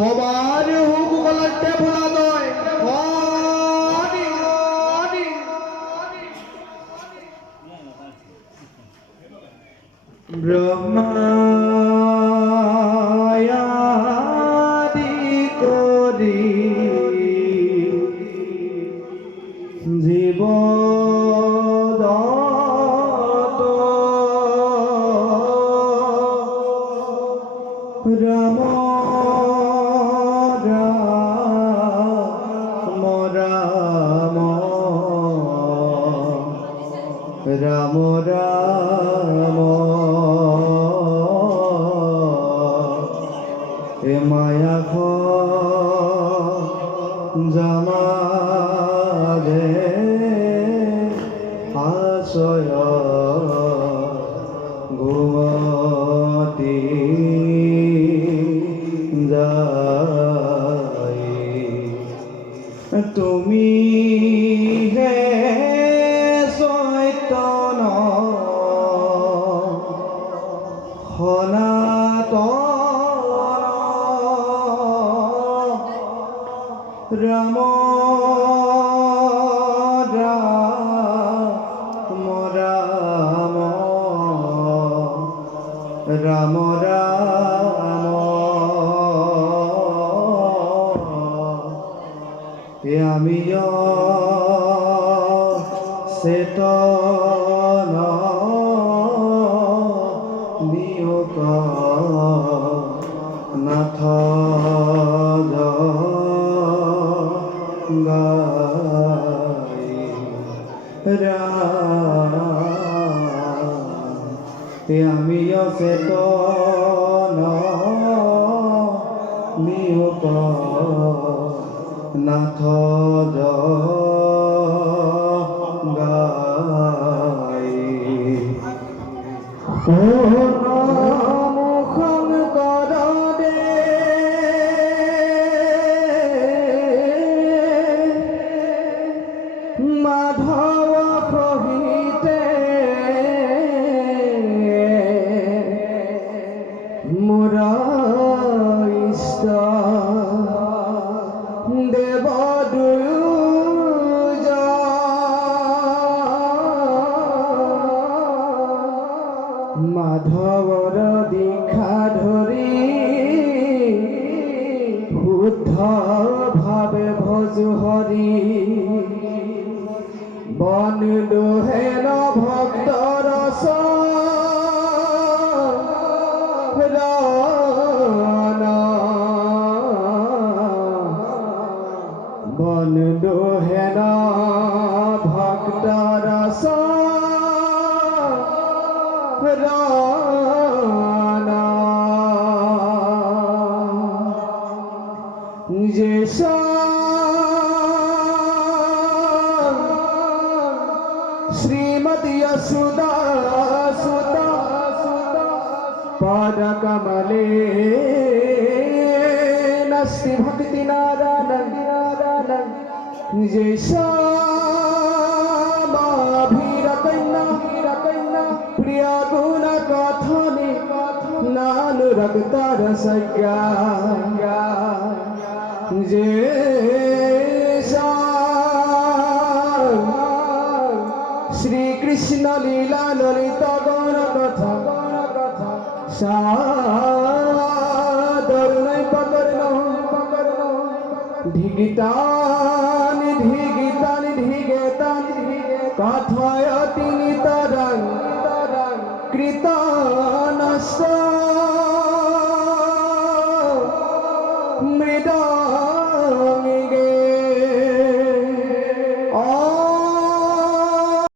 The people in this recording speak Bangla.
সবার হুক গলাতে ভোলা নয় হরি হরি ব্রহ্মায়াদি করি জীব রাম রাম রাম রাম রাম এ মায়া জামালে আশয় ঘুমতি যাই তুমি হে চৈতন্য সনাতন রাম রাম রাম রাম রাম এ আমিও চেতন নিয়োগ নাথ আমিও চেতন নিয়োগ নাথ গাই মুখং কর দে মাধব প্রভৃতে মোর ইষ্ট দেব মাধবর দীক্ষা ধরি শুদ্ধ ভাবে ভজু হরি বন দোহেন ভক্ত রস বন দোহেন ভক্ত রস যে শ্রীমতী যশোদা সুতা পদ কমলে নাস্তি ভক্তি নারায়ণ যে প্রিয় গুণ কথনে নানু রক্তার সজ্ঞা যে শ্রীকৃষ্ণ লীলা ললিত গৌর কথা সাদরুণৈ পকর্ণ ধিগিতানি ধিগেতানি কথয়তি নিতা